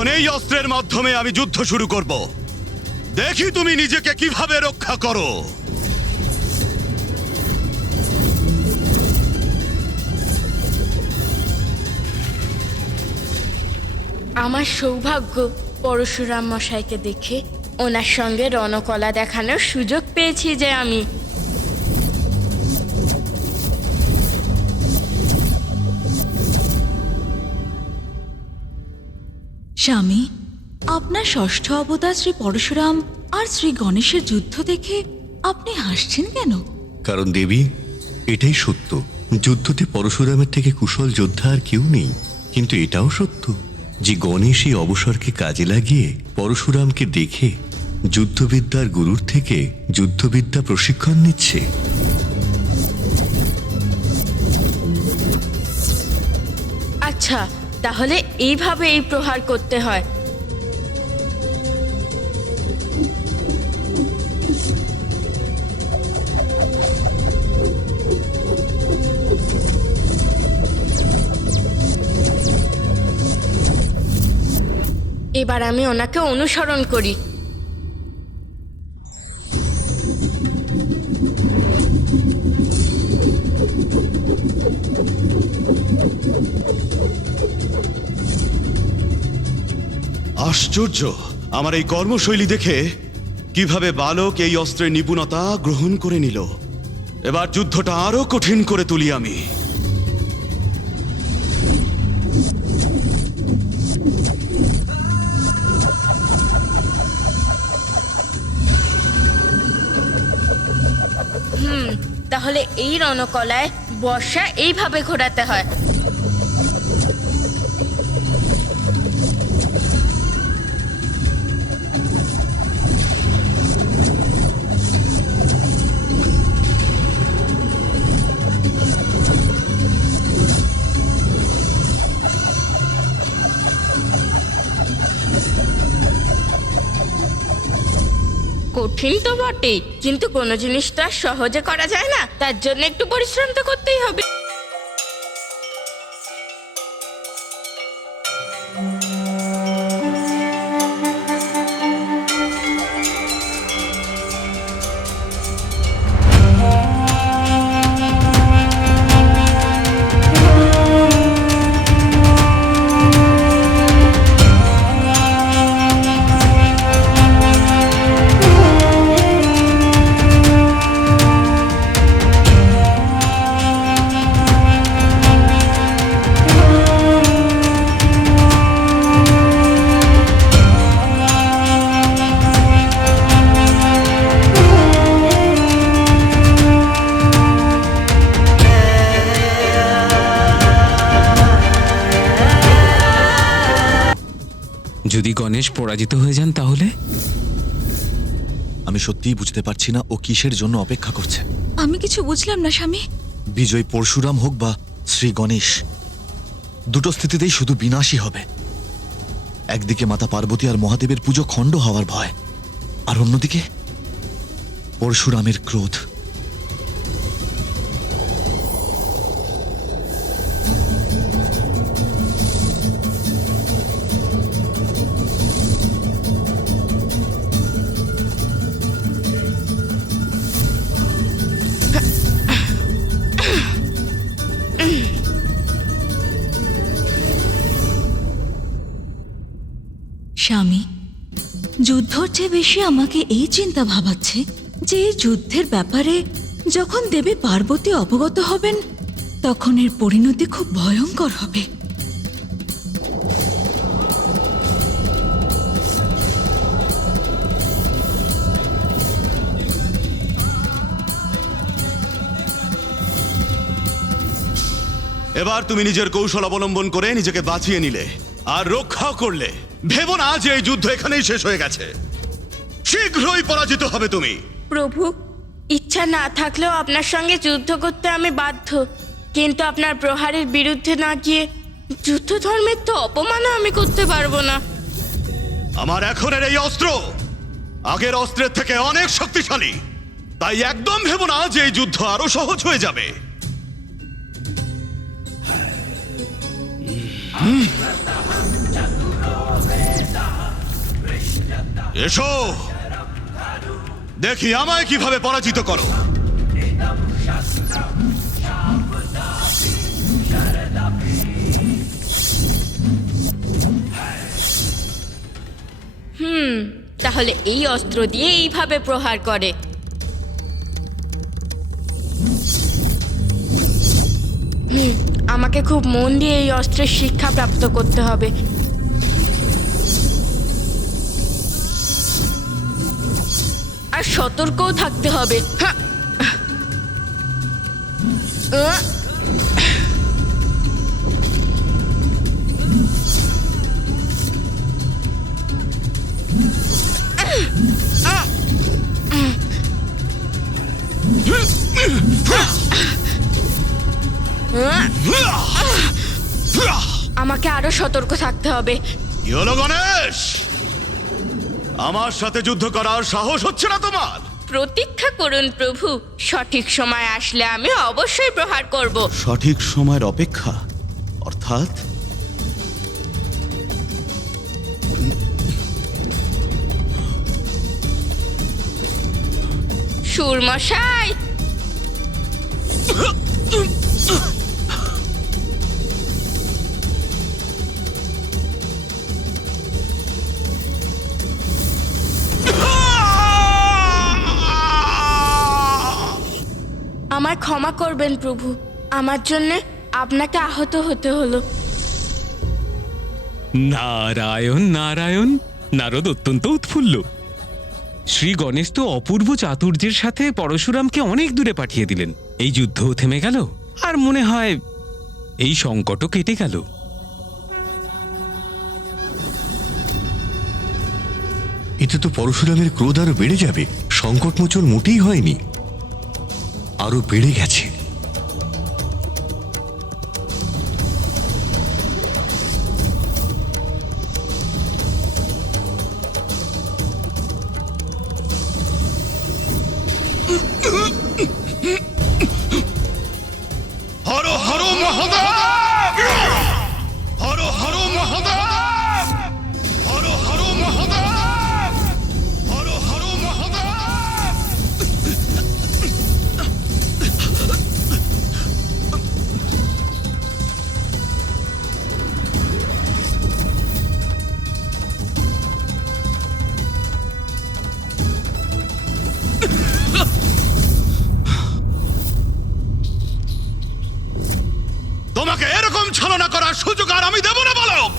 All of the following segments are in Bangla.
এখন এই অস্ত্রের মাধ্যমে আমি যুদ্ধ শুরু করব। দেখি তুমি নিজেকে কিভাবে রক্ষা করো। আমার সৌভাগ্য পরশুরাম মশাইকে দেখে ওনার সঙ্গে রণকলা দেখানোর সুযোগ পেয়েছি যে আমি। স্বামী, আপনার ষষ্ঠ অবতার শ্রী পরশুরাম আর শ্রী গণেশের যুদ্ধ দেখে আপনি হাসছেন কেন? কারণ দেবী, এটাই সত্য, যুদ্ধতে পরশুরামের থেকে কুশল যোদ্ধা আর কেউ নেই। কিন্তু এটাও সত্য যে গণেশ এই অবসরকে কাজে লাগিয়ে পরশুরামকে দেখে যুদ্ধবিদ্যার গুরুর থেকে যুদ্ধবিদ্যা প্রশিক্ষণ নিচ্ছে। আচ্ছা, তাহলে এইভাবে এই প্রহার করতে হয়। এবার আমি ওনাকে অনুসরণ করি। আশ্চর্য, আমার এই কর্মশৈলী দেখে কিভাবে বালক এই অস্ত্রের নিপুণতা গ্রহণ করে নিল। এবার যুদ্ধটা আরো কঠিন করে তুলি আমি। তাহলে এই রণকলায় বর্ষা এইভাবে ঘোরাতে হয়। কঠিন তো বটেই, কিন্তু কোনো জিনিস তো আর সহজে করা যায় না, তার জন্য একটু পরিশ্রম তো করতেই হবে। যদি গণেশ পরাজিত হয়ে যান তাহলে? আমি সত্যিই বুঝতে পারছি না ও কিসের জন্য অপেক্ষা করছে। আমি কিছু বুঝলাম না স্বামী। বিজয় পরশুরাম হোক বা শ্রী গণেশ, দুটো স্থিতিতেই শুধু বিনাশই হবে। একদিকে মাতা পার্বতী আর মহাদেবের পুজো খণ্ড হওয়ার ভয়, আর অন্যদিকে পরশুরামের ক্রোধ। স্বামী, যুদ্ধর চেয়ে বেশি আমাকে এই চিন্তা ভাবাচ্ছে যে এই যুদ্ধের ব্যাপারে যখন দেবী পার্বতী অবগত হবেন তখন এর পরিণতি খুব ভয়ঙ্কর হবে। এবার তুমি নিজের কৌশল অবলম্বন করে নিজেকে বাঁচিয়ে নিলে আর রক্ষা করলে। ভেবো না যে এই যুদ্ধ এখানেই শেষ হয়ে গেছে, শীঘ্রই পরাজিত হবে তুমি। প্রভু, ইচ্ছা না থাকলেও আপনার সঙ্গে যুদ্ধ করতে আমি বাধ্য, কিন্তু আপনার প্রহারের বিরুদ্ধে না গিয়ে যুদ্ধ ধর্মের তো অপমানও আমি করতে পারবো না। আমার এখনের এই অস্ত্র আগের অস্ত্রের থেকে অনেক শক্তিশালী, তাই একদম ভেবো না যে এই যুদ্ধ আরো সহজ হয়ে যাবে। এসো, দেখি আমায় কিভাবে পরাজিত করো। তাহলে এই অস্ত্র দিয়ে এইভাবে প্রহার করে। আমাকে খুব মন দিয়ে এই অস্ত্রের শিক্ষা প্রাপ্ত করতে হবে। আর সতর্কও থাকতে হবে। হ্যাঁ। আমাকে আরো সতর্ক থাকতে হবে। কি হলো গণেশ? আমার সাথে যুদ্ধ করার সাহস হচ্ছে না তোমার? প্রতীক্ষা করুন প্রভু, সঠিক সময় আসলে আমি অবশ্যই প্রহার করব। সঠিক সময়ের অপেক্ষা অর্থাৎ? সুরমশাই, আমায় ক্ষমা করবেন প্রভু, আমার জন্য আপনাকে আহত হতে হলো। নারায়ণ নারায়ণ। নারদ অত্যন্ত উৎফুল্ল। শ্রী গণেশ তো অপূর্ব চাতুর্যের সাথে পরশুরামকে অনেক দূরে পাঠিয়ে দিলেন। এই যুদ্ধও থেমে গেল, আর মনে হয় এই সংকটও কেটে গেল। এতে তো পরশুরামের ক্রোধ আরো বেড়ে যাবে। সংকটমোচন মোটেই হয়নি, আরো বেড়ে গেছে। হর হর মহাদেব! হর হর মহাদেব! হর হর মহাদেব! হর হর মহাদেব! তোমাকে এরকম ছলনা করার সুযোগ আর আমি দেব না, বালক!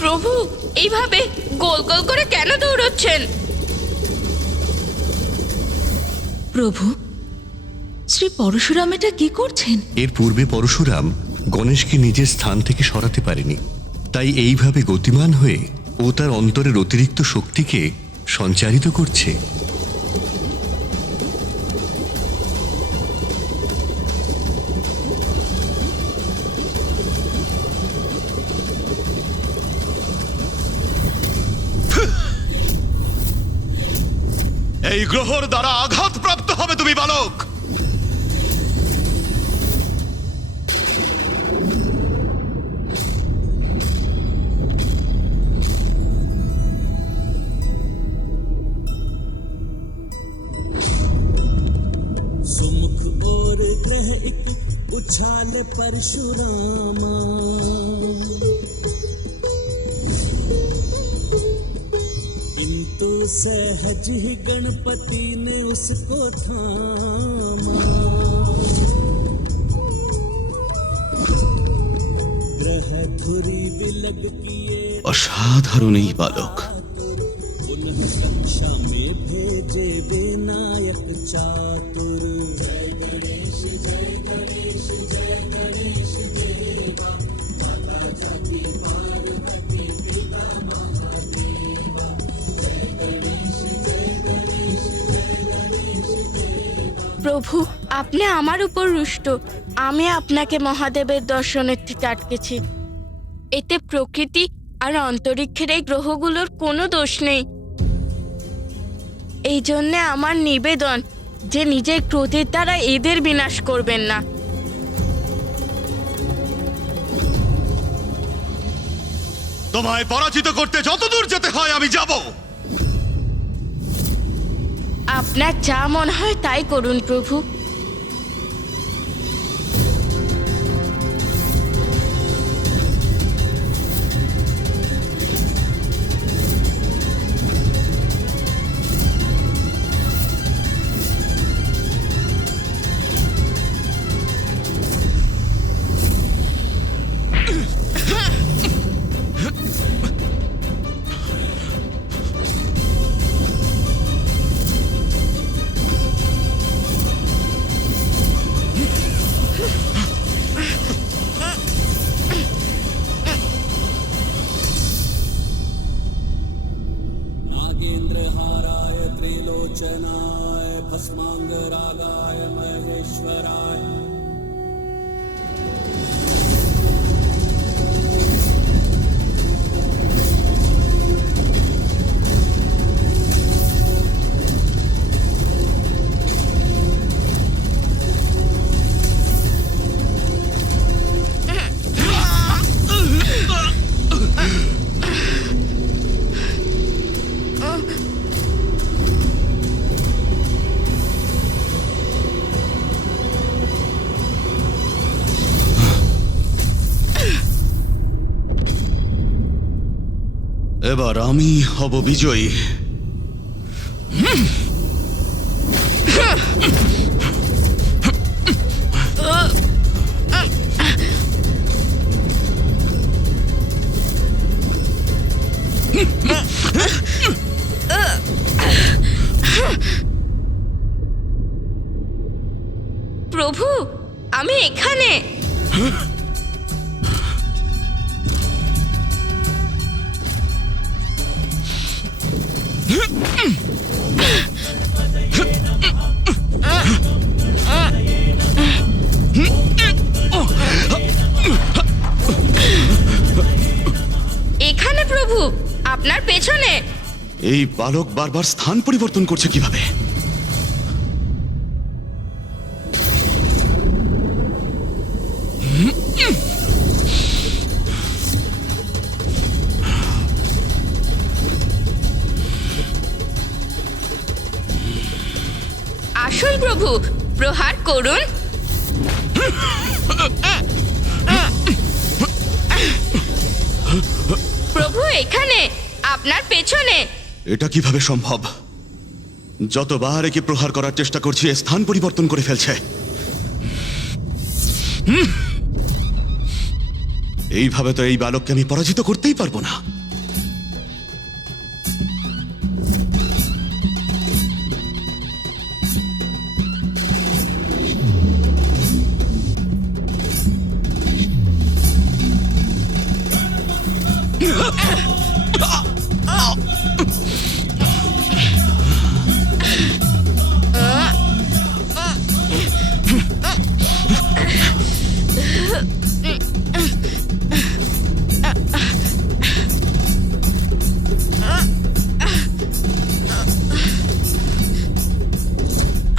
প্রভু, এইভাবে গোল গোল করে কেন দৌড়চ্ছেন? প্রভু, শ্রী পরশুরাম এটা কি করছেন? এর পূর্বে পরশুরাম গণেশকে নিজের স্থান থেকে সরাতে পারেনি, তাই এইভাবে গতিমান হয়ে ও তার অন্তরের অতিরিক্ত শক্তিকে সঞ্চারিত করছে। এই গ্রহর দ্বারা আঘাতপ্রাপ্ত হবে তুমি, বালক! सुमुख और ग्रह एक उछाल परशुरामा, किंतु सहज ही गणपति ने उसको थामा। ग्रह धुरी विलग किए অসাধারণ এই বালক। पुनः कक्षा में भेजे विनायक चातुर। जय गणेश जय गणेश जय गणेश देवा, माता जाति पार्वती पिता महादेवा। जय गणेश जय गणेश जय गणेश देवा। প্রভু, আপনি আমার উপর রুষ্ট। আমি আপনাকে মহাদেবের দর্শনের থেকে আটকেছি। এতে প্রকৃতি আর অন্তরিক্ষের এই গ্রহগুলোর কোনো দোষ নেই। এই জন্যে আমার নিবেদন, যে নিজের ক্রোধের দ্বারা এদের বিনাশ করবেন না। তোমায় পরাজিত করতে যতদূর যেতে হয় আমি যাব। আপনার যা মনে হয় তাই করুন প্রভু। नागेन्द्रहाराय त्रिलोचनाय भस्मांगरागाय महेश्वराय এবার আমি হব বিজয়ী। প্রভু, আমি এখানে। এখানে প্রভু, আপনার পেছনে। এই বালক বারবার স্থান পরিবর্তন করছে কিভাবে? আসুন প্রভু, প্রহার করুন। প্রভু এখানে, আপনার পেছনে। এটা কিভাবে সম্ভব? যতবার একে প্রহার করার চেষ্টা করছি এ স্থান পরিবর্তন করে ফেলছে। এইভাবে তো এই বালককে আমি পরাজিত করতেই পারবো না।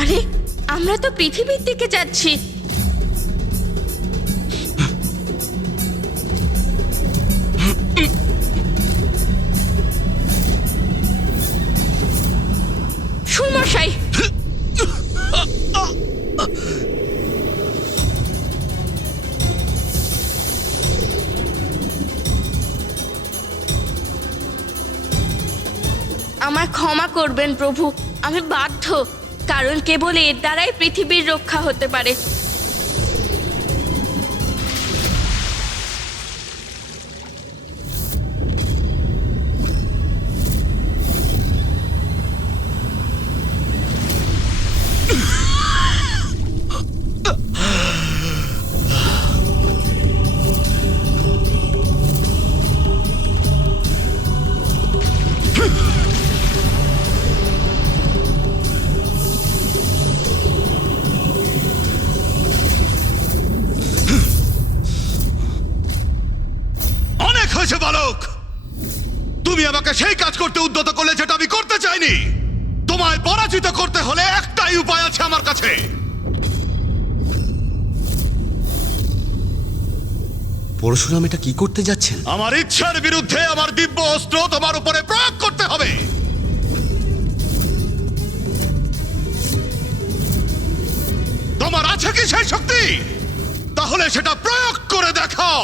আরে, আমরা তো পৃথিবীর দিকে যাচ্ছি। সুরমশাই, আমায় ক্ষমা করবেন প্রভু, আমি বাধ্য, কারণ কেবল এর দ্বারাই পৃথিবীর রক্ষা হতে পারে। বালক, তুমি আমাকে সেই কাজ করতে উদ্যত করলে যেটা আমি করতে চাইনি। তোমায় পরাজিত করতে হলে একটাই উপায় আছে আমার কাছে। পরশুরাম এটা কি করতে যাচ্ছেন? আমার ইচ্ছার বিরুদ্ধে আমার দিব্য অস্ত্র তোমার উপরে প্রয়োগ করতে হবে। তোমার আছে কি সেই শক্তি? তাহলে সেটা প্রয়োগ করে দেখাও।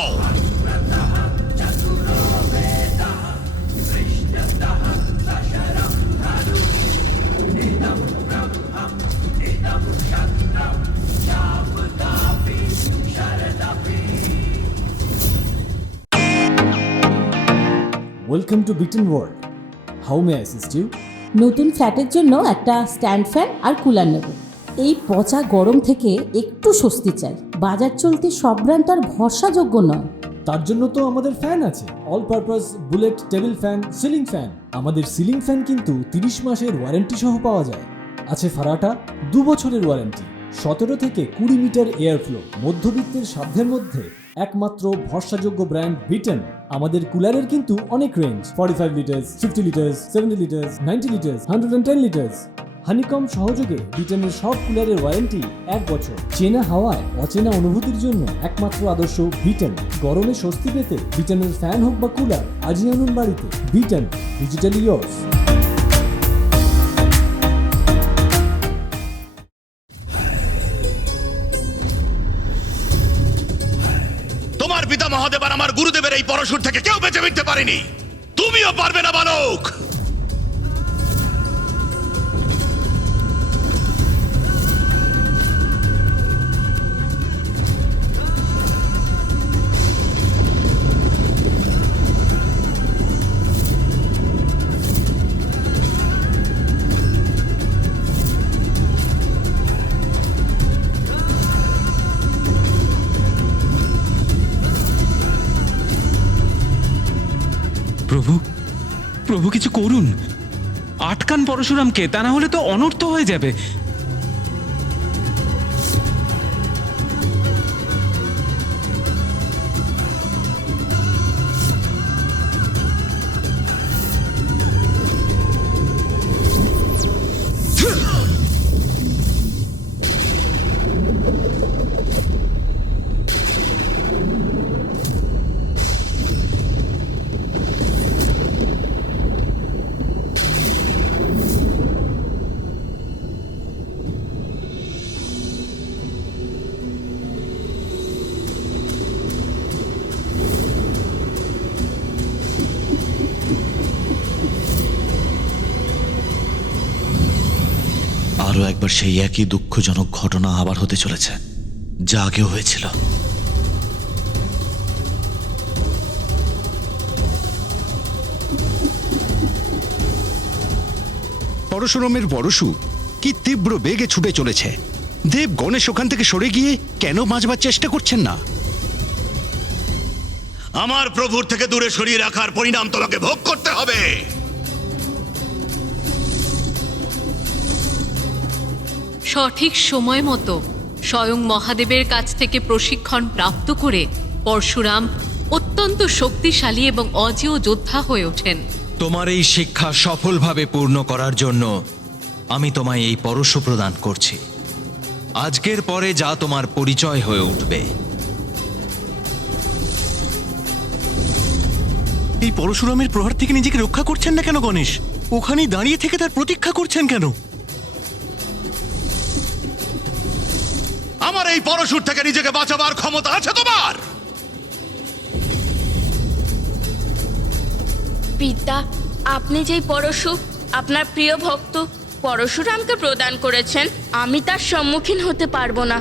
Welcome to Bitten world. How may assist you? নতুন ফ্ল্যাটের জন্য একটা স্ট্যান্ড ফ্যান আর কুলার নেব। এই পচা গরম থেকে একটু স্বস্তি চাই। বাজার চলতে সব ব্র্যান্ড আর ভরসাযোগ্য নয়। তার জন্য তো আমাদের ফ্যান আছে, all purpose bullet table fan, ceiling fan. আমাদের সিলিং ফ্যান কিন্তু 30 মাসের ওয়ারেন্টি সহ পাওয়া যায়। আছে ফারাটা 2 বছরের ওয়ারেন্টি, 17 থেকে 20 মিটার এয়ার ফ্লো, মধ্যবিত্তের সাধ্যের মধ্যে একমাত্র ভরসাযোগ্য ব্র্যান্ড বিটেন। আমাদের কুলারের কিন্তু অনেক range, 45 litres, 50 litres, 70 litres, 90 litres, 110 litres. Honeycomb সহযোগে বিটেনের সব কুলারের ওয়ারেন্টি 1 বছর। চেনা হাওয়ায় অচেনা অনুভূতির জন্য একমাত্র আদর্শ বিটেন। গরমে স্বস্তি পেতে বিটেনের ফ্যান হোক বা কুলার, আজই আনুন বাড়িতে। Beaten, digitally yours. তোমার পিতা মহাদেব আর আমার গুরুদেবের এই পরশুর থেকে কেউ বেঁচে ফিরতে পারেনি, তুমিও পারবে না বালক। প্রভু, প্রভু কিছু করুন, আটকান পরশুরামকে, তা না হলে তো অনর্থ হয়ে যাবে। আরও একবার সেই একই দুঃখজনক ঘটনা আবার হতে চলেছে, যা আগেও হয়েছিল। পরশুরামের পরশু কি তীব্র বেগে ছুটে চলেছে। দেব গণেশ ওখান থেকে সরে গিয়ে কেন বাঁচবার চেষ্টা করছেন না? আমার প্রভুর থেকে দূরে সরিয়ে রাখার পরিণাম তোমাকে ভোগ করতে হবে। সঠিক সময় মতো স্বয়ং মহাদেবের কাছ থেকে প্রশিক্ষণ প্রাপ্ত করে পরশুরাম অত্যন্ত শক্তিশালী এবং অজেয় যোদ্ধা হয়ে ওঠেন। তোমার এই শিক্ষা সফলভাবে পূর্ণ করার জন্য আমি তোমায় এই পরশু প্রদান করছি। আজকের পরে যা তোমার পরিচয় হয়ে উঠবে। এই পরশুরামের প্রহার থেকে নিজেকে রক্ষা করছেন না কেন গণেশ? ওখানেই দাঁড়িয়ে থেকে তার প্রতীক্ষা করছেন কেন? আমার এই পরশুর থেকে নিজেকে বাঁচাবার ক্ষমতা আছে তোমার? পিতা, আপনি যেই পরশু আপনার প্রিয় ভক্ত পরশুরামকে প্রদান করেছেন, আমি তার সম্মুখীন হতে পারবো না।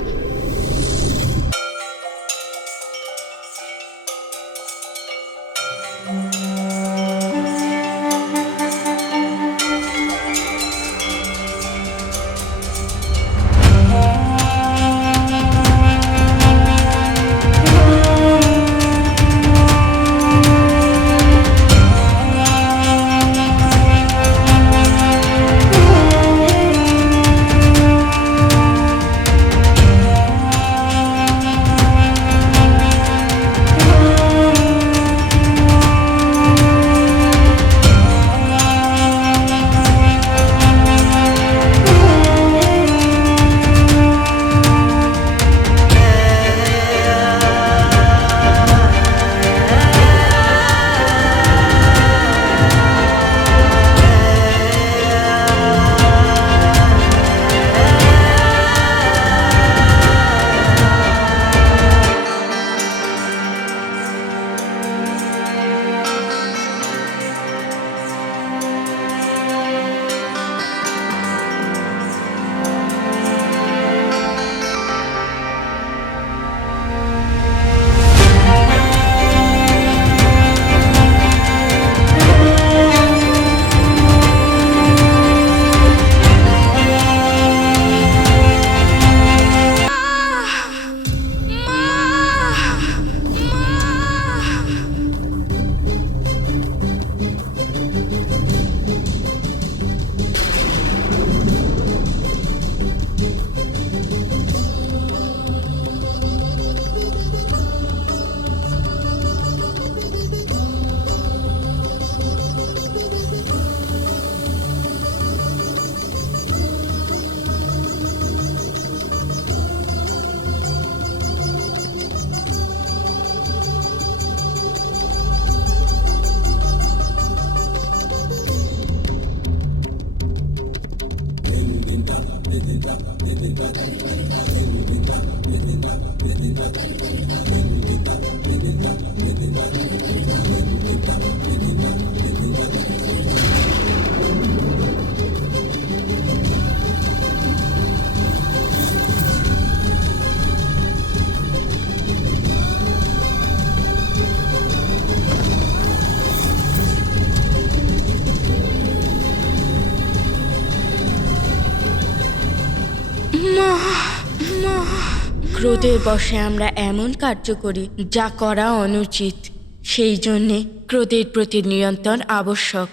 ক্রোধের বশে আমরা এমন কার্য করি যা করা অনুচিত। সেই জন্যে ক্রোধের প্রতি নিয়ন্ত্রণ আবশ্যক।